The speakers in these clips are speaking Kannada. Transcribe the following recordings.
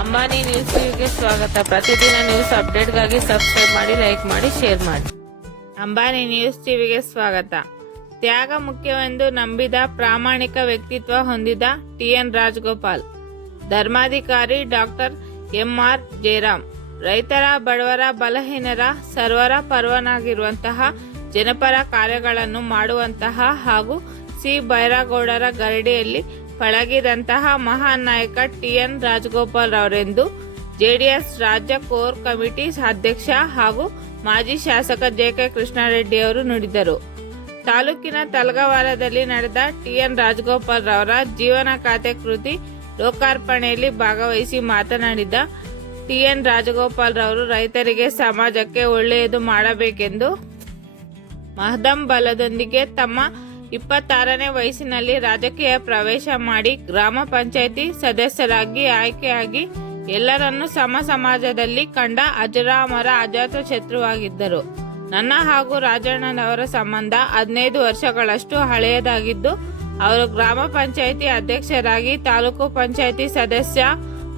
ಅಂಬಾನಿ ನ್ಯೂಸ್ ಟಿವಿಗೆ ಸ್ವಾಗತ. ಪ್ರತಿದಿನ ನ್ಯೂಸ್ ಅಪ್ಡೇಟ್ಗಾಗಿ ಸಬ್ಸ್ಕ್ರೈಬ್ ಮಾಡಿ, ಲೈಕ್ ಮಾಡಿ, ಶೇರ್ ಮಾಡಿ. ಅಂಬಾನಿ ನ್ಯೂಸ್ ಟಿವಿಗೆ ಸ್ವಾಗತ. ತ್ಯಾಗ ಮುಖ್ಯವೆಂದು ನಂಬಿದ ಪ್ರಾಮಾಣಿಕ ವ್ಯಕ್ತಿತ್ವ ಹೊಂದಿದ ಟಿ.ಎನ್. ರಾಜಗೋಪಾಲ್, ಧರ್ಮಾಧಿಕಾರಿ ಡಾಕ್ಟರ್ ಎಂ.ಆರ್. ಜಯರಾಮ್, ರೈತರ, ಬಡವರ, ಬಲಹೀನರ, ಸರ್ವರ ಪರವನಾಗಿರುವಂತಹ ಜನಪರ ಕಾರ್ಯಗಳನ್ನು ಮಾಡುವಂತಹ ಹಾಗೂ ಸಿ. ಬೈರಾಗೌಡರ ಗರಡಿಯಲ್ಲಿ ಪಳಗಿದಂತಹ ಮಹಾನ್ ನಾಯಕ ಟಿ.ಎನ್. ರಾಜಗೋಪಾಲ್ ಅವರೆಂದು ಜೆಡಿಎಸ್ ರಾಜ್ಯ ಕೋರ್ ಕಮಿಟಿ ಅಧ್ಯಕ್ಷ ಹಾಗೂ ಮಾಜಿ ಶಾಸಕ ಜೆ.ಕೆ. ಕೃಷ್ಣಾರೆಡ್ಡಿ ಅವರು ನುಡಿದರು. ತಾಲೂಕಿನ ತಲಗವಾರದಲ್ಲಿ ನಡೆದ ಟಿ.ಎನ್. ರಾಜಗೋಪಾಲ್ ರವರ ಜೀವನ ಖಾತೆ ಕೃತಿ ಲೋಕಾರ್ಪಣೆಯಲ್ಲಿ ಭಾಗವಹಿಸಿ ಮಾತನಾಡಿದ ಟಿ.ಎನ್. ರಾಜಗೋಪಾಲ್ ರವರು ರೈತರಿಗೆ, ಸಮಾಜಕ್ಕೆ ಒಳ್ಳೆಯದು ಮಾಡಬೇಕೆಂದು ಮಹದಂಬಲದೊಂದಿಗೆ ತಮ್ಮ 26ನೇ ವಯಸ್ಸಿನಲ್ಲಿ ರಾಜಕೀಯ ಪ್ರವೇಶ ಮಾಡಿ ಗ್ರಾಮ ಪಂಚಾಯಿತಿ ಸದಸ್ಯರಾಗಿ ಆಯ್ಕೆಯಾಗಿ ಎಲ್ಲರನ್ನೂ ಸಮಾಜದಲ್ಲಿ ಕಂಡ ಅಜರಾಮರ ಅಜಾತ ಶತ್ರುವಾಗಿದ್ದರು. ನನ್ನ ಹಾಗೂ ರಾಜಣ್ಣನವರ ಸಂಬಂಧ 15 ವರ್ಷಗಳಷ್ಟು ಹಳೆಯದಾಗಿದ್ದು, ಅವರು ಗ್ರಾಮ ಪಂಚಾಯಿತಿ ಅಧ್ಯಕ್ಷರಾಗಿ, ತಾಲೂಕು ಪಂಚಾಯಿತಿ ಸದಸ್ಯ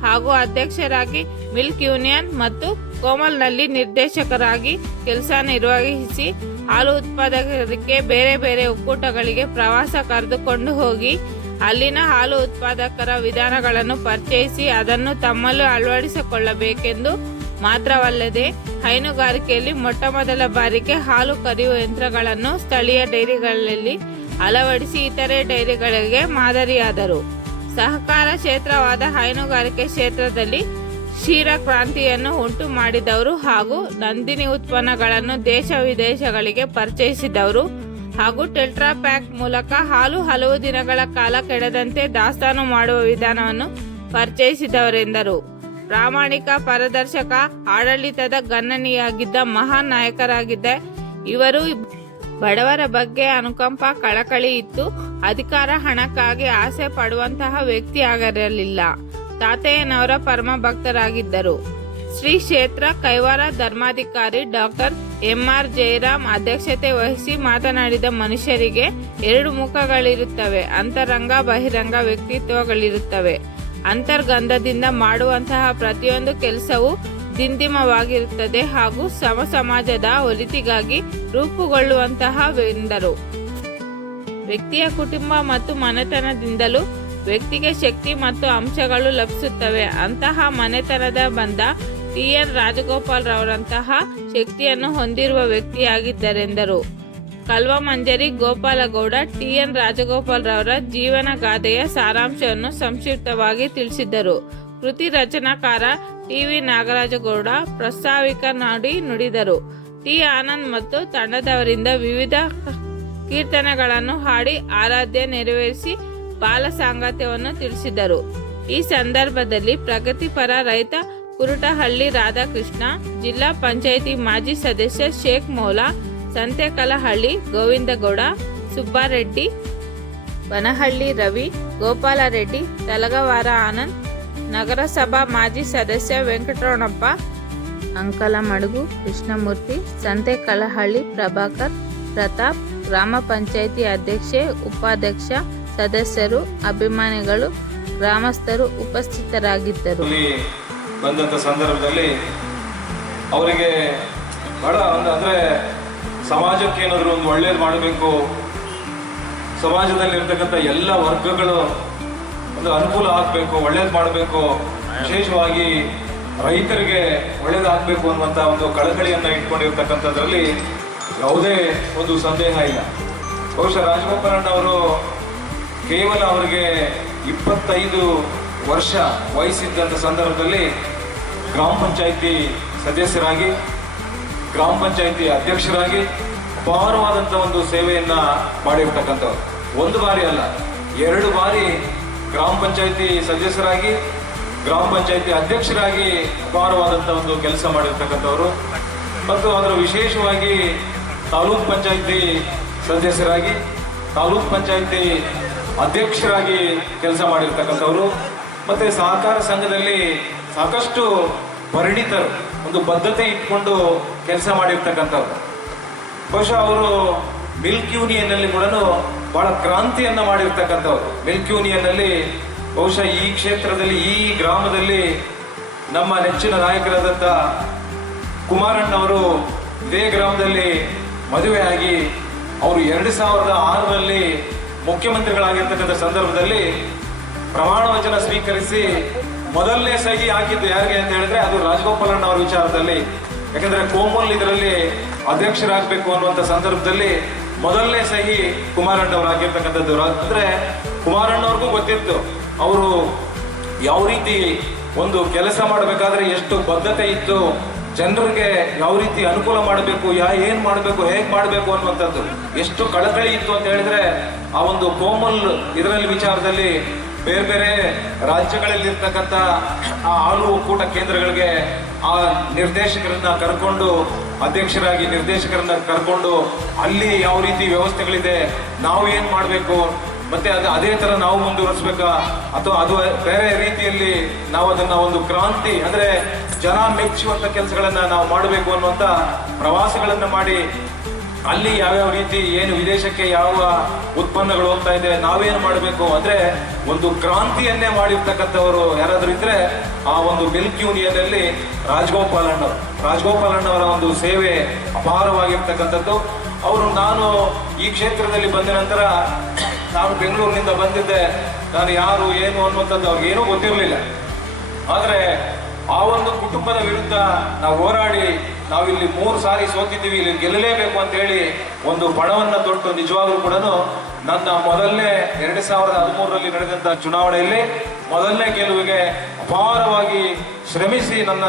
ಹಾಗೂ ಅಧ್ಯಕ್ಷರಾಗಿ, ಮಿಲ್ಕ್ ಯೂನಿಯನ್ ಮತ್ತು ಕೋಮಲ್ನಲ್ಲಿ ನಿರ್ದೇಶಕರಾಗಿ ಕೆಲಸ ನಿರ್ವಹಿಸಿ, ಹಾಲು ಉತ್ಪಾದಕರಿಗೆ ಬೇರೆ ಬೇರೆ ಒಕ್ಕೂಟಗಳಿಗೆ ಪ್ರವಾಸ ಕರೆದುಕೊಂಡು ಹೋಗಿ ಅಲ್ಲಿನ ಹಾಲು ಉತ್ಪಾದಕರ ವಿಧಾನಗಳನ್ನು ಪರಿಚಯಿಸಿ ಅದನ್ನು ತಮ್ಮಲ್ಲೂ ಅಳವಡಿಸಿಕೊಳ್ಳಬೇಕೆಂದು ಮಾತ್ರವಲ್ಲದೆ, ಹೈನುಗಾರಿಕೆಯಲ್ಲಿ ಮೊಟ್ಟಮೊದಲ ಬಾರಿಗೆ ಹಾಲು ಕರೆಯುವ ಯಂತ್ರಗಳನ್ನು ಸ್ಥಳೀಯ ಡೈರಿಗಳಲ್ಲಿ ಅಳವಡಿಸಿ ಇತರೆ ಡೈರಿಗಳಿಗೆ ಮಾದರಿಯಾದರು. ಸಹಕಾರ ಕ್ಷೇತ್ರವಾದ ಹೈನುಗಾರಿಕೆ ಕ್ಷೇತ್ರದಲ್ಲಿ ಕ್ಷೀರ ಕ್ರಾಂತಿಯನ್ನು ಉಂಟು ಮಾಡಿದವರು ಹಾಗೂ ನಂದಿನಿ ಉತ್ಪನ್ನಗಳನ್ನು ದೇಶ ವಿದೇಶಗಳಿಗೆ ಪರಿಚಯಿಸಿದವರು ಹಾಗೂ ಟೆಟ್ರಾ ಪ್ಯಾಕ್ ಮೂಲಕ ಹಾಲು ಹಲವು ದಿನಗಳ ಕಾಲ ಕೆಡದಂತೆ ದಾಸ್ತಾನು ಮಾಡುವ ವಿಧಾನವನ್ನು ಪರಿಚಯಿಸಿದವರೆಂದರು. ಪ್ರಾಮಾಣಿಕ, ಪಾರದರ್ಶಕ ಆಡಳಿತದ ಗಣನೀಯಾಗಿದ್ದ ಮಹಾನ್ ನಾಯಕರಾಗಿದ್ದ ಇವರು ಬಡವರ ಬಗ್ಗೆ ಅನುಕಂಪ, ಕಳಕಳಿ ಇತ್ತು. ಅಧಿಕಾರ, ಹಣಕ್ಕಾಗಿ ಆಸೆ ಪಡುವಂತಹ ವ್ಯಕ್ತಿ ಆಗಿರಲಿಲ್ಲ. ತಾತಯ್ಯನವರ ಪರಮ ಭಕ್ತರಾಗಿದ್ದರು. ಶ್ರೀ ಕ್ಷೇತ್ರ ಕೈವಾರ ಧರ್ಮಾಧಿಕಾರಿ ಡಾಕ್ಟರ್ ಎಂ.ಆರ್. ಜಯರಾಮ್ ಅಧ್ಯಕ್ಷತೆ ವಹಿಸಿ ಮಾತನಾಡಿದ ಮನುಷ್ಯರಿಗೆ 2 ಮುಖಗಳಿರುತ್ತವೆ. ಅಂತರಂಗ, ಬಹಿರಂಗ ವ್ಯಕ್ತಿತ್ವಗಳಿರುತ್ತವೆ. ಅಂತರ್ಗಂಧದಿಂದ ಮಾಡುವಂತಹ ಪ್ರತಿಯೊಂದು ಕೆಲಸವೂ ದಿಂದಿಮವಾಗಿರುತ್ತದೆ ಹಾಗೂ ಸಮಾಜದ ಒಳಿತಿಗಾಗಿ ರೂಪುಗೊಳ್ಳುವಂತಹವೆಂದರು. ವ್ಯಕ್ತಿಯ ಕುಟುಂಬ ಮತ್ತು ಮನೆತನದಿಂದಲೂ ವ್ಯಕ್ತಿಗೆ ಶಕ್ತಿ ಮತ್ತು ಅಂಶಗಳು ಲಭಿಸುತ್ತವೆ. ಅಂತಹ ಮನೆತನದ ಬಂದ ಟಿ.ಎನ್. ರಾಜಗೋಪಾಲ್ ರವರಂತಹ ಶಕ್ತಿಯನ್ನು ಹೊಂದಿರುವ ವ್ಯಕ್ತಿಯಾಗಿದ್ದರೆಂದರು. ಕಲ್ವಮಂಜರಿ ಗೋಪಾಲಗೌಡ ಟಿ.ಎನ್. ರಾಜಗೋಪಾಲ್ ರವರ ಜೀವನ ಗಾಥೆಯ ಸಾರಾಂಶವನ್ನು ಸಂಕ್ಷಿಪ್ತವಾಗಿ ತಿಳಿಸಿದರು. ಕೃತಿ ರಚನಾಕಾರ ಟಿ.ವಿ. ನಾಗರಾಜಗೌಡ ಪ್ರಾಸ್ತಾವಿಕ ನುಡಿದರು. ಟಿ. ಆನಂದ್ ಮತ್ತು ತಂಡದವರಿಂದ ವಿವಿಧ ಕೀರ್ತನೆಗಳನ್ನು ಹಾಡಿ ಆರಾಧ್ಯ ನೆರವೇರಿಸಿ ಬಾಲ ಸಾಂಗತ್ಯವನ್ನು ತಿಳಿಸಿದರು. ಈ ಸಂದರ್ಭದಲ್ಲಿ ಪ್ರಗತಿಪರ ರೈತ ಕುರುಟಹಳ್ಳಿ ರಾಧಾಕೃಷ್ಣ, ಜಿಲ್ಲಾ ಪಂಚಾಯಿತಿ ಮಾಜಿ ಸದಸ್ಯ ಶೇಖ್ ಮೌಲಾ, ಸಂತೆಕಲಹಳ್ಳಿ ಗೋವಿಂದಗೌಡ, ಸುಬ್ಬಾರೆಡ್ಡಿ, ಬನಹಳ್ಳಿ ರವಿ, ಗೋಪಾಲರೆಡ್ಡಿ, ತಲಗವಾರ ಆನಂದ್, ನಗರಸಭಾ ಮಾಜಿ ಸದಸ್ಯ ವೆಂಕಟರಮಣಪ್ಪ, ಅಂಕಲಮಡುಗು ಕೃಷ್ಣಮೂರ್ತಿ, ಸಂತೆಕಲಹಳ್ಳಿ ಪ್ರಭಾಕರ್, ಪ್ರತಾಪ್, ಗ್ರಾಮ ಪಂಚಾಯಿತಿ ಅಧ್ಯಕ್ಷೆ, ಉಪಾಧ್ಯಕ್ಷ, ಸದಸ್ಯರು, ಅಭಿಮಾನಿಗಳು, ಗ್ರಾಮಸ್ಥರು ಉಪಸ್ಥಿತರಾಗಿದ್ದರು. ಬಂದಂಥ ಸಂದರ್ಭದಲ್ಲಿ ಅವರಿಗೆ ಬಹಳ ಅಂದರೆ ಸಮಾಜಕ್ಕೆ ಏನಾದರೂ ಒಂದು ಒಳ್ಳೇದು ಮಾಡಬೇಕು, ಸಮಾಜದಲ್ಲಿರ್ತಕ್ಕಂಥ ಎಲ್ಲ ವರ್ಗಗಳು ಒಂದು ಅನುಕೂಲ ಆಗಬೇಕು, ಒಳ್ಳೇದು ಮಾಡಬೇಕು, ವಿಶೇಷವಾಗಿ ರೈತರಿಗೆ ಒಳ್ಳೇದಾಗಬೇಕು ಅನ್ನುವಂಥ ಒಂದು ಕಳಕಳಿಯನ್ನು ಇಟ್ಕೊಂಡಿರ್ತಕ್ಕಂಥದ್ರಲ್ಲಿ ಯಾವುದೇ ಒಂದು ಸಂದೇಹ ಇಲ್ಲ. ಬಹುಶಃ ರಾಜಗೋಪಾಲಣ್ಣವರು ಕೇವಲ ಅವರಿಗೆ 25 ವರ್ಷ ವಯಸ್ಸಿದ್ದಂಥ ಸಂದರ್ಭದಲ್ಲಿ ಗ್ರಾಮ ಪಂಚಾಯಿತಿ ಸದಸ್ಯರಾಗಿ, ಗ್ರಾಮ ಪಂಚಾಯಿತಿ ಅಧ್ಯಕ್ಷರಾಗಿ ಅಪಾರವಾದಂಥ ಒಂದು ಸೇವೆಯನ್ನು ಮಾಡಿರ್ತಕ್ಕಂಥವ್ರು. 1 ಬಾರಿ ಅಲ್ಲ, 2 ಬಾರಿ ಗ್ರಾಮ ಪಂಚಾಯಿತಿ ಸದಸ್ಯರಾಗಿ, ಗ್ರಾಮ ಪಂಚಾಯಿತಿ ಅಧ್ಯಕ್ಷರಾಗಿ ಅಪಾರವಾದಂಥ ಒಂದು ಕೆಲಸ ಮಾಡಿರ್ತಕ್ಕಂಥವ್ರು. ಮತ್ತು ಅದರ ವಿಶೇಷವಾಗಿ ತಾಲೂಕ್ ಪಂಚಾಯಿತಿ ಸದಸ್ಯರಾಗಿ, ತಾಲೂಕ್ ಪಂಚಾಯಿತಿ ಅಧ್ಯಕ್ಷರಾಗಿ ಕೆಲಸ ಮಾಡಿರ್ತಕ್ಕಂಥವ್ರು. ಮತ್ತು ಸಹಕಾರ ಸಂಘದಲ್ಲಿ ಸಾಕಷ್ಟು ಪರಿಣಿತರು, ಒಂದು ಬದ್ಧತೆ ಇಟ್ಕೊಂಡು ಕೆಲಸ ಮಾಡಿರ್ತಕ್ಕಂಥವ್ರು. ಬಹುಶಃ ಅವರು ಮಿಲ್ಕ್ ಯೂನಿಯನ್ನಲ್ಲಿ ಕೂಡ ಬಹಳ ಕ್ರಾಂತಿಯನ್ನು ಮಾಡಿರ್ತಕ್ಕಂಥವ್ರು. ಮಿಲ್ಕ್ ಯೂನಿಯನ್ನಲ್ಲಿ ಬಹುಶಃ ಈ ಕ್ಷೇತ್ರದಲ್ಲಿ, ಈ ಗ್ರಾಮದಲ್ಲಿ ನಮ್ಮ ನೆಚ್ಚಿನ ನಾಯಕರಾದಂಥ ಕುಮಾರಣ್ಣವರು ಇದೇ ಗ್ರಾಮದಲ್ಲಿ ಮದುವೆಯಾಗಿ ಅವರು 2006ರಲ್ಲಿ ಮುಖ್ಯಮಂತ್ರಿಗಳಾಗಿರ್ತಕ್ಕಂಥ ಸಂದರ್ಭದಲ್ಲಿ ಪ್ರಮಾಣ ವಚನ ಸ್ವೀಕರಿಸಿ ಮೊದಲನೇ ಸಹಿ ಹಾಕಿದ್ದು ಯಾರಿಗೆ ಅಂತ ಹೇಳಿದ್ರೆ ಅದು ರಾಜಗೋಪಾಲಣ್ಣ ಅವರ ವಿಚಾರದಲ್ಲಿ. ಯಾಕಂದ್ರೆ ಕೋಮಲ್ ಇದರಲ್ಲಿ ಅಧ್ಯಕ್ಷರಾಗಬೇಕು ಅನ್ನುವಂಥ ಸಂದರ್ಭದಲ್ಲಿ ಮೊದಲನೇ ಸಹಿ ಕುಮಾರಣ್ಣವ್ರು ಆಗಿರ್ತಕ್ಕಂಥದ್ದು. ಅಂದ್ರೆ ಕುಮಾರಣ್ಣವ್ರಿಗೂ ಗೊತ್ತಿತ್ತು ಅವರು ಯಾವ ರೀತಿ ಒಂದು ಕೆಲಸ ಮಾಡಬೇಕಾದ್ರೆ ಎಷ್ಟು ಬದ್ಧತೆ ಇತ್ತು, ಜನರಿಗೆ ಯಾವ ರೀತಿ ಅನುಕೂಲ ಮಾಡಬೇಕು, ಏನ್ ಮಾಡಬೇಕು, ಹೇಗೆ ಮಾಡಬೇಕು ಅನ್ನುವಂಥದ್ದು ಎಷ್ಟು ಕಳಕಳಿ ಇತ್ತು ಅಂತ ಹೇಳಿದ್ರೆ ಆ ಒಂದು ಕೋಮಲ್ ಇದರಲ್ಲಿ ವಿಚಾರದಲ್ಲಿ ಬೇರೆ ಬೇರೆ ರಾಜ್ಯಗಳಲ್ಲಿ ಇರ್ತಕ್ಕಂಥ ಆ ಹಾಲು ಒಕ್ಕೂಟ ಕೇಂದ್ರಗಳಿಗೆ ಆ ನಿರ್ದೇಶಕರನ್ನ ಕರ್ಕೊಂಡು ಅಧ್ಯಕ್ಷರಾಗಿ ನಿರ್ದೇಶಕರನ್ನ ಕರ್ಕೊಂಡು ಅಲ್ಲಿ ಯಾವ ರೀತಿ ವ್ಯವಸ್ಥೆಗಳಿದೆ, ನಾವು ಏನ್ ಮಾಡಬೇಕು, ಮತ್ತೆ ಅದೇ ತರ ನಾವು ಮುಂದುವರಿಸ್ಬೇಕಾ ಅಥವಾ ಅದು ಬೇರೆ ರೀತಿಯಲ್ಲಿ ನಾವು ಅದನ್ನ ಒಂದು ಕ್ರಾಂತಿ ಅಂದ್ರೆ ಜನ ಮೆಚ್ಚುವಂತ ಕೆಲಸಗಳನ್ನ ನಾವು ಮಾಡಬೇಕು ಅನ್ನುವಂತ ಪ್ರವಾಸಗಳನ್ನ ಮಾಡಿ ಅಲ್ಲಿ ಯಾವ್ಯಾವ ರೀತಿ ಏನು ವಿದೇಶಕ್ಕೆ ಯಾವ ಉತ್ಪನ್ನಗಳು ಹೋಗ್ತಾ ಇದೆ, ನಾವೇನು ಮಾಡಬೇಕು ಅಂದ್ರೆ ಒಂದು ಕ್ರಾಂತಿಯನ್ನೇ ಮಾಡಿರ್ತಕ್ಕಂಥವರು ಯಾರಾದ್ರೂ ಇದ್ರೆ ಆ ಒಂದು ಮಿಲ್ಕ್ ಯೂನಿಯನ್ ಅಲ್ಲಿ ರಾಜಗೋಪಾಲಣ್ಣವರ ಒಂದು ಸೇವೆ ಅಪಾರವಾಗಿರ್ತಕ್ಕಂಥದ್ದು. ಅವರು ನಾನು ಈ ಕ್ಷೇತ್ರದಲ್ಲಿ ಬಂದ ನಂತರ ನಾನು ಬೆಂಗಳೂರಿನಿಂದ ಬಂದಿದ್ದೆ, ನಾನು ಯಾರು ಏನು ಅನ್ನುವಂಥದ್ದು ಅವ್ರಿಗೇನೂ ಗೊತ್ತಿರಲಿಲ್ಲ. ಆದರೆ ಆ ಒಂದು ಕುಟುಂಬದ ವಿರುದ್ಧ ನಾವು ಹೋರಾಡಿ ನಾವಿಲ್ಲಿ 3 ಸಾರಿ ಸೋತಿದ್ದೀವಿ, ಇಲ್ಲಿ ಗೆಲ್ಲಲೇಬೇಕು ಅಂತ ಹೇಳಿ ಒಂದು ಪಣವನ್ನ ತೊಟ್ಟು ನಿಜವಾಗ್ಲೂ ಕೂಡ ನನ್ನ ಮೊದಲನೇ 2013ರಲ್ಲಿ ನಡೆದಂತ ಚುನಾವಣೆಯಲ್ಲಿ ಮೊದಲನೇ ಗೆಲುವಿಗೆ ಅಪಾರವಾಗಿ ಶ್ರಮಿಸಿ ನನ್ನ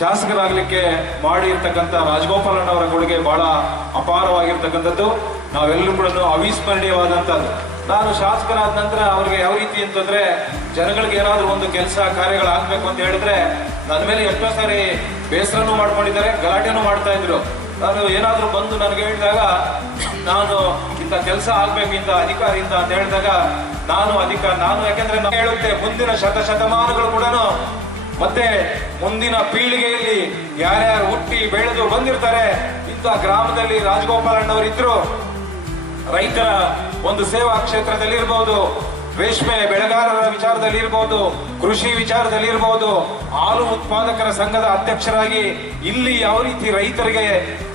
ಶಾಸಕರಾಗಲಿಕ್ಕೆ ಮಾಡಿರ್ತಕ್ಕಂಥ ರಾಜಗೋಪಾಲಣ್ಣವರ ಕೊಡುಗೆ ಬಹಳ ಅಪಾರವಾಗಿರ್ತಕ್ಕಂಥದ್ದು. ನಾವೆಲ್ಲರೂ ಕೂಡ ಅವಿಸ್ಮರಣೀಯವಾದಂಥದ್ದು. ನಾನು ಶಾಸಕರಾದ ನಂತರ ಅವ್ರಿಗೆ ಯಾವ ರೀತಿ ಅಂತಂದ್ರೆ ಜನಗಳಿಗೆ ಏನಾದ್ರೂ ಒಂದು ಕೆಲಸ ಕಾರ್ಯಗಳಾಗಬೇಕು ಅಂತ ಹೇಳಿದ್ರೆ ನನ್ನ ಮೇಲೆ ಎಷ್ಟೋ ಸಾರಿ ಬೇಸರನೂ ಮಾಡ್ಕೊಂಡಿದ್ದಾರೆ, ಗಲಾಟೆನೂ ಮಾಡ್ತಾ ಇದ್ರು. ನಾನು ಏನಾದ್ರೂ ಬಂದು ನನಗೆ ಹೇಳಿದಾಗ ನಾನು ಇಂಥ ಕೆಲಸ ಆಗ್ಬೇಕು ಇಂಥ ಅಧಿಕಾರಿಯಿಂದ ಅಂತ ಹೇಳಿದಾಗ ನಾನು ಯಾಕೆಂದ್ರೆ ನಾನು ಹೇಳುತ್ತೆ ಮುಂದಿನ ಶತಮಾನಗಳು ಕೂಡ ಮತ್ತೆ ಮುಂದಿನ ಪೀಳಿಗೆಯಲ್ಲಿ ಯಾರ್ಯಾರು ಹುಟ್ಟಿ ಬೆಳೆದು ಬಂದಿರ್ತಾರೆ ಇಂಥ ಗ್ರಾಮದಲ್ಲಿ ರಾಜಗೋಪಾಲಣ್ಣವರಿದ್ರು. ರೈತರ ಒಂದು ಸೇವಾ ಕ್ಷೇತ್ರದಲ್ಲಿ ಇರಬಹುದು, ರೇಷ್ಮೆ ಬೆಳೆಗಾರರ ವಿಚಾರದಲ್ಲಿ ಇರಬಹುದು, ಕೃಷಿ ವಿಚಾರದಲ್ಲಿ ಇರಬಹುದು, ಹಾಲು ಉತ್ಪಾದಕರ ಸಂಘದ ಅಧ್ಯಕ್ಷರಾಗಿ ಇಲ್ಲಿ ಯಾವ ರೀತಿ ರೈತರಿಗೆ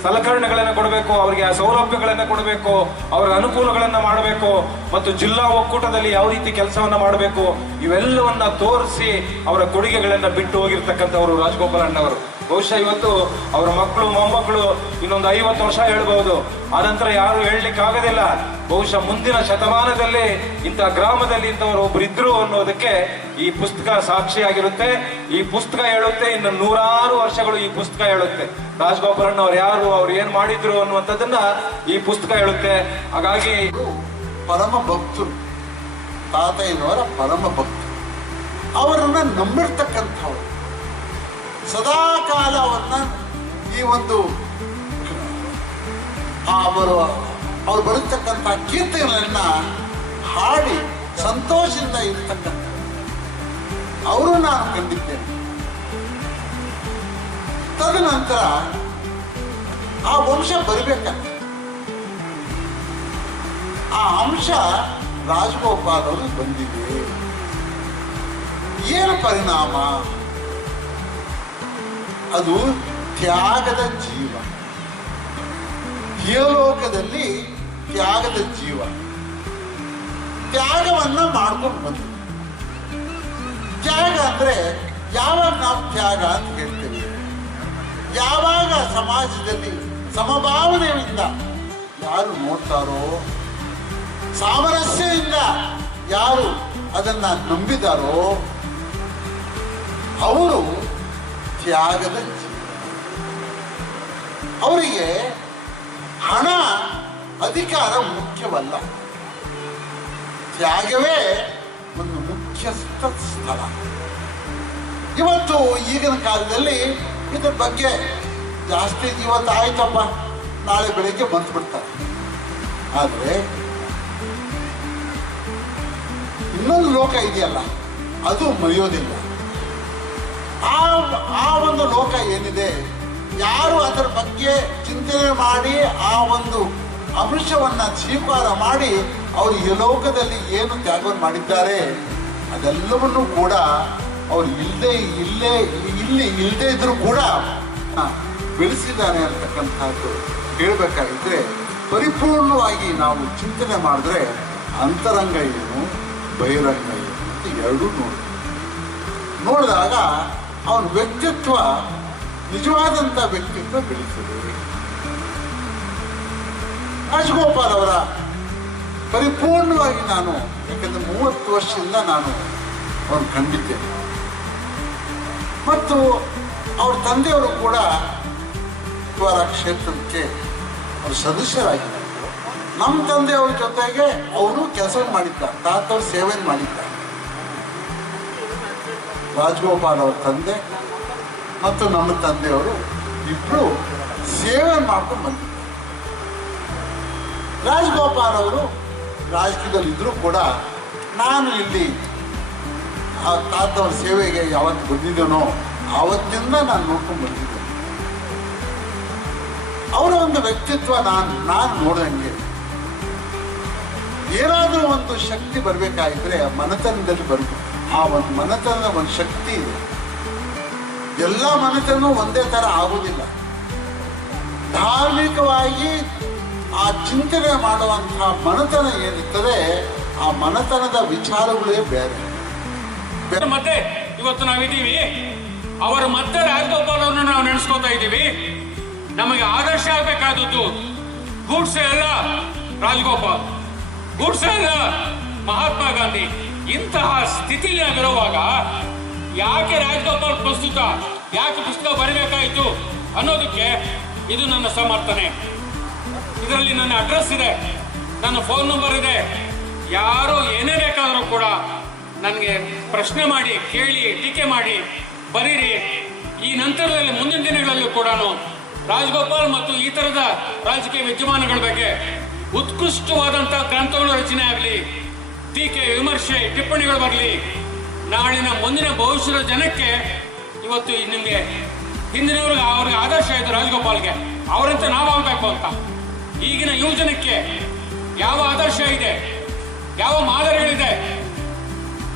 ಸಲಕರಣೆಗಳನ್ನು ಕೊಡಬೇಕು, ಅವರಿಗೆ ಆ ಸೌಲಭ್ಯಗಳನ್ನು ಕೊಡಬೇಕು, ಅವರ ಅನುಕೂಲಗಳನ್ನು ಮಾಡಬೇಕು, ಮತ್ತು ಜಿಲ್ಲಾ ಒಕ್ಕೂಟದಲ್ಲಿ ಯಾವ ರೀತಿ ಕೆಲಸವನ್ನ ಮಾಡಬೇಕು, ಇವೆಲ್ಲವನ್ನ ತೋರಿಸಿ ಅವರ ಕೊಡುಗೆಗಳನ್ನ ಬಿಟ್ಟು ಹೋಗಿರ್ತಕ್ಕಂಥವರು ರಾಜಗೋಪಾಲಣ್ಣವರು. ಬಹುಶಃ ಇವತ್ತು ಅವರ ಮಕ್ಕಳು ಮೊಮ್ಮಕ್ಕಳು ಇನ್ನೊಂದು 50 ವರ್ಷ ಹೇಳ್ಬಹುದು, ಆನಂತರ ಯಾರು ಹೇಳಲಿಕ್ಕೆ ಆಗೋದಿಲ್ಲ. ಬಹುಶಃ ಮುಂದಿನ ಶತಮಾನದಲ್ಲಿ ಇಂಥ ಗ್ರಾಮದಲ್ಲಿ ಇಂಥವರು ಒಬ್ರು ಇದ್ರು ಅನ್ನೋದಕ್ಕೆ ಈ ಪುಸ್ತಕ ಸಾಕ್ಷಿಯಾಗಿರುತ್ತೆ. ಈ ಪುಸ್ತಕ ಹೇಳುತ್ತೆ, ಇನ್ನು 100 ವರ್ಷಗಳು ಈ ಪುಸ್ತಕ ಹೇಳುತ್ತೆ ರಾಜಗೋಪಾಲಣ್ಣವ್ರು ಯಾರು, ಅವ್ರು ಏನ್ ಮಾಡಿದ್ರು ಅನ್ನುವಂಥದ್ದನ್ನ ಈ ಪುಸ್ತಕ ಹೇಳುತ್ತೆ. ಹಾಗಾಗಿ ಪರಮ ಭಕ್ತರು, ತಾತಯ್ಯನವರ ಪರಮ ಭಕ್ತರು, ಅವರನ್ನ ನಂಬಿರ್ತಕ್ಕಂಥವ್ರು, ಸದಾ ಕಾಲ ಅವನ್ನ ಈ ಒಂದು ಅವ್ರು ಬರತಕ್ಕಂಥ ಕೀರ್ತನೆಗಳನ್ನ ಹಾಡಿ ಸಂತೋಷದಿಂದ ಇರ್ತಕ್ಕಂಥ ಅವರು ನಾನು ಕಂಡಿದ್ದೇನೆ. ತದನಂತರ ಆ ವಂಶ ಬರಬೇಕಂತ ಆ ಅಂಶ ರಾಜಗೋಪಾಲ್ ಅವರು ಬಂದಿದೆ. ಏನು ಪರಿಣಾಮ? ಅದು ತ್ಯಾಗದ ಜೀವ, ಇಹಲೋಕದಲ್ಲಿ ತ್ಯಾಗದ ಜೀವ, ತ್ಯಾಗವನ್ನ ಮಾಡ್ಕೊಂಡು ಬಂದು. ತ್ಯಾಗ ಅಂದ್ರೆ ಯಾವಾಗ ನಾವು ತ್ಯಾಗ ಅಂತ ಹೇಳ್ತೇವೆ, ಯಾವಾಗ ಸಮಾಜದಲ್ಲಿ ಸಮಭಾವನೆಯಿಂದ ಯಾರು ನೋಡ್ತಾರೋ, ಸಾಮರಸ್ಯದಿಂದ ಯಾರು ಅದನ್ನ ನಂಬಿದಾರೋ ಅವರು ತ್ಯಾಗದ ಜೀವ. ಅವರಿಗೆ ಹಣ ಅಧಿಕಾರ ಮುಖ್ಯವಲ್ಲ, ತ್ಯಾಗವೇ ಒಂದು ಮುಖ್ಯಸ್ಥ ಸ್ಥಳ. ಇವತ್ತು ಈಗಿನ ಕಾಲದಲ್ಲಿ ಇದ್ರ ಬಗ್ಗೆ ಜಾಸ್ತಿ ಇವತ್ತು ಆಯ್ತಪ್ಪ ನಾಳೆ ಬೆಳಿಗ್ಗೆ ಬಂದು ಬಿಡ್ತಾರೆ. ಆದರೆ ಇನ್ನೊಂದು ಲೋಕ ಇದೆಯಲ್ಲ, ಅದು ಮರೆಯೋದಿಲ್ಲ. ಆ ಒಂದು ಲೋಕ ಏನಿದೆ, ಯಾರು ಅದರ ಬಗ್ಗೆ ಚಿಂತನೆ ಮಾಡಿ ಆ ಒಂದು ಅಂಶವನ್ನ ಸ್ವೀಕಾರ ಮಾಡಿ ಅವರು ಈ ಲೋಕದಲ್ಲಿ ಏನು ತ್ಯಾಗವನ್ನು ಮಾಡಿದ್ದಾರೆ ಅದೆಲ್ಲವನ್ನೂ ಕೂಡ ಅವ್ರು ಇಲ್ಲದೆ ಇದ್ರೂ ಕೂಡ ಬೆಳೆಸಿದ್ದಾನೆ ಅಂತಕ್ಕಂಥದ್ದು ಹೇಳಬೇಕಾಗಿದ್ರೆ ಪರಿಪೂರ್ಣವಾಗಿ ನಾವು ಚಿಂತನೆ ಮಾಡಿದ್ರೆ ಅಂತರಂಗ ಏನು ಬಹಿರಂಗ ಏನು ಅಂತ ಎರಡೂ ನೋಡಿದಾಗ ಅವನ ವ್ಯಕ್ತಿತ್ವ ನಿಜವಾದಂಥ ವ್ಯಕ್ತಿತ್ವ ಬೆಳೀತದೆ. ರಾಜಗೋಪಾಲ್ ಅವರ ಪರಿಪೂರ್ಣವಾಗಿ ನಾನು ಯಾಕಂದ್ರೆ 30 ವರ್ಷದಿಂದ ನಾನು ಅವ್ರು ಕಂಡಿದ್ದೇನೆ ಮತ್ತು ಅವ್ರ ತಂದೆಯವರು ಕೂಡ ದ್ವಾರ ಕ್ಷೇತ್ರಕ್ಕೆ ಅವರು ಸದಸ್ಯರಾಗಿದ್ದಾರೆ. ನಮ್ಮ ತಂದೆಯವ್ರ ಜೊತೆಗೆ ಅವರು ಕೆಲಸ ಮಾಡಿದ್ದಾರೆ, ತಾತವ್ರು ಸೇವೆ ಮಾಡಿದ್ದಾರೆ. ರಾಜಗೋಪಾಲ್ ಅವ್ರ ತಂದೆ ಮತ್ತು ನಮ್ಮ ತಂದೆಯವರು ಇಬ್ಬರು ಸೇವೆ ಮಾಡ್ಕೊಂಡು ಬಂದಿದ್ದಾರೆ. ರಾಜಗೋಪಾಲ್ ಅವರು ರಾಜಕೀಯದಲ್ಲಿ ಇದ್ರೂ ಕೂಡ ನಾನು ಇಲ್ಲಿ ಆ ತಾತವ್ರ ಸೇವೆಗೆ ಯಾವತ್ತು ಬಂದಿದ್ದೇನೋ ಆವತ್ತಿಂದ ನಾನು ನೋಡ್ಕೊಂಡು ಬಂದಿದ್ದೇನೆ. ಅವರ ಒಂದು ವ್ಯಕ್ತಿತ್ವ ನಾನು ನೋಡಿದಂಗೆ ಏನಾದರೂ ಒಂದು ಶಕ್ತಿ ಬರಬೇಕಾಗಿದ್ರೆ ಮನೆತನದಲ್ಲಿ ಬರಬೇಕು. ಆ ಒಂದು ಮನೆತನದ ಒಂದು ಶಕ್ತಿ ಇದೆ. ಎಲ್ಲ ಮನೆತನೂ ಒಂದೇ ಥರ ಆಗುವುದಿಲ್ಲ. ಧಾರ್ಮಿಕವಾಗಿ ಆ ಚಿಂತನೆ ಮಾಡುವಂತಹ ಮನೆತನ ಏನಿರ್ತದೆ ಆ ಮನೆತನದ ವಿಚಾರಗಳೇ ಬೇರೆ. ಮತ್ತೆ ಇವತ್ತು ನಾವಿದ್ದೀವಿ, ಅವರ ಮತ್ತೆ ರಾಜಗೋಪಾಲ್ ಅವರನ್ನು ನಾವು ನೆನೆಸ್ಕೋತಾ ಇದ್ದೀವಿ. ನಮಗೆ ಆದರ್ಶ ಆಗಬೇಕಾದದ್ದು ಗೂಡ್ಸೆ ಅಲ್ಲ ರಾಜಗೋಪಾಲ್, ಗೂಡ್ಸೆ ಅಲ್ಲ ಮಹಾತ್ಮ ಗಾಂಧಿ. ಇಂತಹ ಸ್ಥಿತಿಯಾಗಿರುವಾಗ ಯಾಕೆ ರಾಜಗೋಪಾಲ್ ಯಾಕೆ ಪುಸ್ತಕ ಬರಬೇಕಾಯಿತು ಅನ್ನೋದಕ್ಕೆ ಇದು ನನ್ನ ಸಮರ್ಥನೆ. ಇದರಲ್ಲಿ ನನ್ನ ಅಡ್ರೆಸ್ ಇದೆ, ನನ್ನ ಫೋನ್ ನಂಬರ್ ಇದೆ. ಯಾರು ಏನೇ ಬೇಕಾದರೂ ಕೂಡ ನನಗೆ ಪ್ರಶ್ನೆ ಮಾಡಿ, ಕೇಳಿ, ಟೀಕೆ ಮಾಡಿ, ಬರೀರಿ. ಈ ನಂತರದಲ್ಲಿ ಮುಂದಿನ ದಿನಗಳಲ್ಲೂ ಕೂಡ ರಾಜಗೋಪಾಲ್ ಮತ್ತು ಈ ಥರದ ರಾಜಕೀಯ ವಿದ್ಯಮಾನಗಳ ಬಗ್ಗೆ ಉತ್ಕೃಷ್ಟವಾದಂಥ ಗ್ರಂಥಗಳು ರಚನೆ ಆಗಲಿ, ಟೀಕೆ, ವಿಮರ್ಶೆ, ಟಿಪ್ಪಣಿಗಳು ಬರಲಿ. ನಾಳಿನ ಮುಂದಿನ ಭವಿಷ್ಯದ ಜನಕ್ಕೆ ಇವತ್ತು ನಿಮಗೆ ಹಿಂದಿನವ್ರಿಗೆ ಅವ್ರಿಗೆ ಆದರ್ಶ ಆಯಿತು ರಾಜಗೋಪಾಲ್ಗೆ, ಅವರಂತೆ ನಾವಾಗಬೇಕು ಅಂತ. ಈಗಿನ ಯುವಜನಕ್ಕೆ ಯಾವ ಆದರ್ಶ ಇದೆ, ಯಾವ ಮಾದರಿಗಳಿದೆ,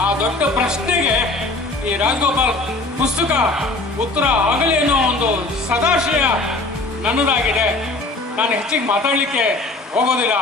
ಆ ದೊಡ್ಡ ಪ್ರಶ್ನೆಗೆ ಈ ರಾಜಗೋಪಾಲ್ ಪುಸ್ತಕ ಉತ್ತರ ಆಗಲಿ ಅನ್ನೋ ಒಂದು ಸದಾಶಯ ನನ್ನದಾಗಿದೆ. ನಾನು ಹೆಚ್ಚಿಗೆ ಮಾತಾಡಲಿಕ್ಕೆ ಹೋಗೋದಿಲ್ಲ.